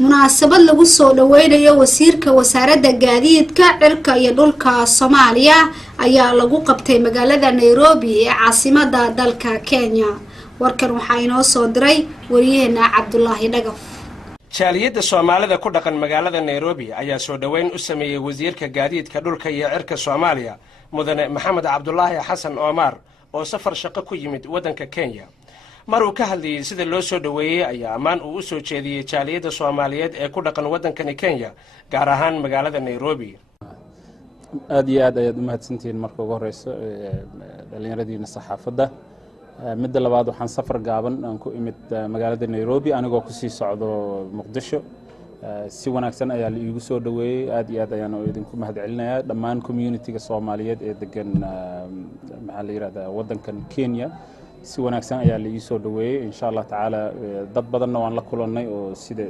munaasabad lagu soo dhaweynayo wasiirka wasaaradda gaadiidka cirka iyo dhulka Soomaaliya ayaa lagu qabtay magaalada Nairobi ee caasimadda dalka Kenya. warkan waxa inoo soo diray wariyeena Cabdullaahi Dhagaf. jaaliyadda Soomaalida ku dhaqan magaalada Nairobi ayaa soo dhaweyn u sameeyay wasiirka gaadiidka dhulka iyo cirka Soomaaliya mudane Maxamed Cabdullaahi Xasan Omar oo safar shaqo ku yimid wadanka Kenya. maruu ka hadlayay sida loo soo dhaweeyay ayaa amaan uu u soo jeediyay jaaliyadda Soomaaliyeed ee ku dhaqan wadanka Kenya gaar ahaan magaalada Nairobi. aad iyo aad ayaad u mahadsantihiin marka ugu horeyso dhalinyaradiina saxaafadda. midda labaad waxaan safar gaaban aan ku imid magaalada Nairobi anigoo ku sii socdo Muqdisho. si wanaagsan ayaa la iigu soo dhaweeyay aad iyo aad ayaan idinku mahadcelinayaa dhammaan community-ga Soomaaliyeed ee degan maxaa la yiraahdaa wadankan Kenya. si wanaagsan ayaa la ii soo dhaweeyay insha Allah taala dad badan waan la kulannay oo sida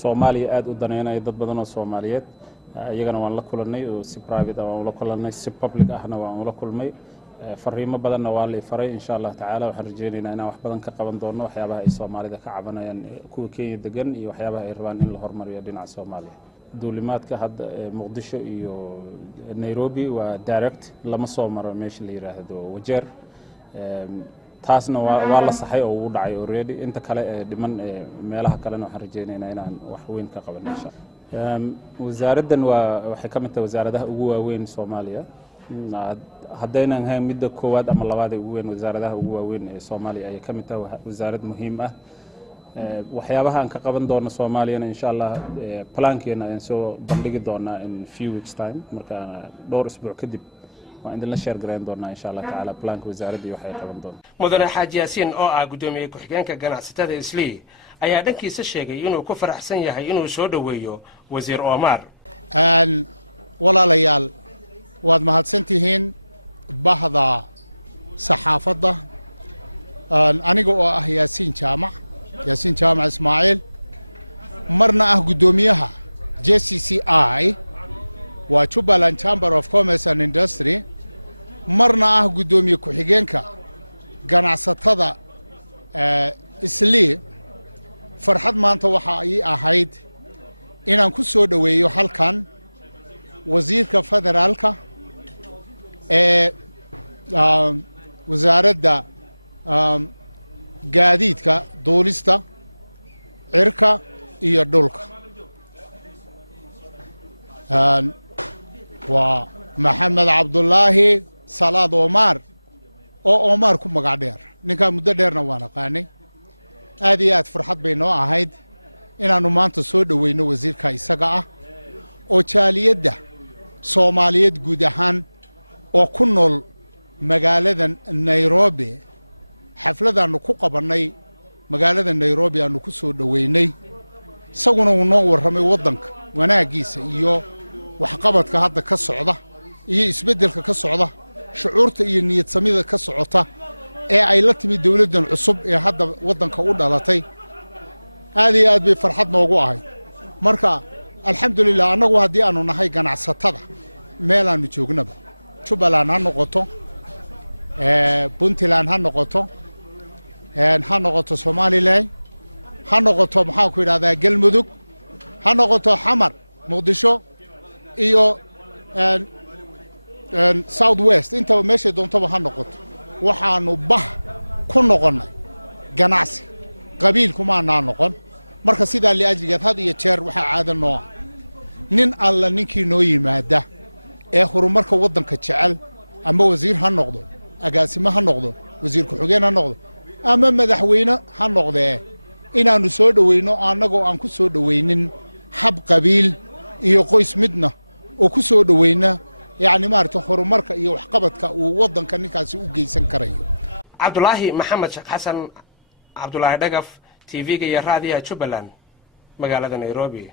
Soomaaliya aad u daneynay dad badan oo Soomaaliyeed iyagana waan la kulannay oo si private ah waan la kulannay si public ahna waan la kulmay fariimo badanna waa la faray insha Allah taala waxaan rajaynaynaa inaan wax badan ka qaban doono waxyaabaha ay Soomaalida ka cabanayaan kuwa Kenya degan iyo waxyaabaha ay rabaan in la hormariyo dhinaca Soomaaliya. duulimaadka hadda Muqdisho iyo Nairobi waa direct lama soo maro meesha la yiraahdo Wajeer. taasna waa la saxay oo uu dhacay already inta kale dhiman meelaha kalena waxaan rajaynaynaa inaan wax weyn ka qaban insha Allah. wasaaraddan waxay ka mid tahay wasaaradaha ugu waaweyn Soomaaliya. haddaynan ahayn midda koowaad ama labaad ee ugu weyn wasaaradaha ugu waaweyn ee Soomaaliya ay ka mid tahay wasaarad muhiim ah. waxyaabaha aan ka qaban doono Soomaaliyana insha Allah plankeena aan soo bandhigi doonaa in few weeks time marka dhowr isbuuc kadib waan idin la share gareyn doonaa insha Allah taala planka wasaaradda iyo waxay qaban doonto. mudane Xaaji Yaasiin oo ah gudoomiye ku-xigeenka ganacsatada Islii ayaa dhankiisa sheegay inuu ku faraxsan yahay inuu soo dhaweeyo wasiir Omar. walaalayaal waad mahadsantihiin bahda saxaafadda aniga oo ah Yaasiin Jaamac Ismaaciil marna ah gudoomiyaha JCCI waa Jubaland Chamber of Commerce and Industry marna ah gudoomiye ku-xigeenka ganacsatada Islii. farxad maanta waxa ay ahayd inaan ku soo dhaweeyo halkan wasiirka federaalka ee wasaaradda gaadiidka duulista cirka iyo dhulka waa Maxamed Cabdullaahi Salaad Omar oo Omar ku magac dheer ninka muddo dheerna waan aqaanay. aad iyo aad farxad bay noo ahayd inaanu maanta soo dhaweyno wasiirka isaga ah oo jaaliyadda Soomaaliyeed guud ahaan oo ku nool magaalada Nairobi xafladaanu ku qabanay magaalada Nairobi aanu ku soo dhaweynay isaguna uu noo warramay wadanka wanaagiisa iyo waxqabadka hadda ka socda iyo isbeddelka ka socda shucuurta iyo niyad samida ka socota ee ay la timi dawladdan cusub ee hadda wadanka u dhalatay. aad iyo aad bay farxad noogu ahayd marka alxamdulillah annagu haddii aanu nahay ganacsatada meelaanu joognaba Jubaland ha noqoto Puntland ha noqoto Somaliland ha noqoto maxaa ku yiraahdaa Galmudug ha noqoto Xamar Muqdisho iyo South West inta meesha doontaba ha noqoto waxaanu ku noqonay ganacsi qabiil kuma noqon marka sidaa li ajligeed had iyo jeer waxa caado noo nin alla ninkii noo yimaada ee horumarka wadanka jecel ama wasiir ha noqdo agaasimo ha noqdo wasiir ku-xigeen ha noqdo ama madaxweyne ha noqdee inaanu soo dhaweyno annagoo aan ku soo dhaweynin hab qabiil iyo qoys midna oo ku soo dhaweyna yani maarta horumarka iyo waxqabadka uu wadanka ninkaasi u geysan karayo. Cabdullaahi Maxamed Sheekh Xasan Cabdullaahi Dhagaf TV-ga iyo raadiyaha Jubaland magaalada Nairobi.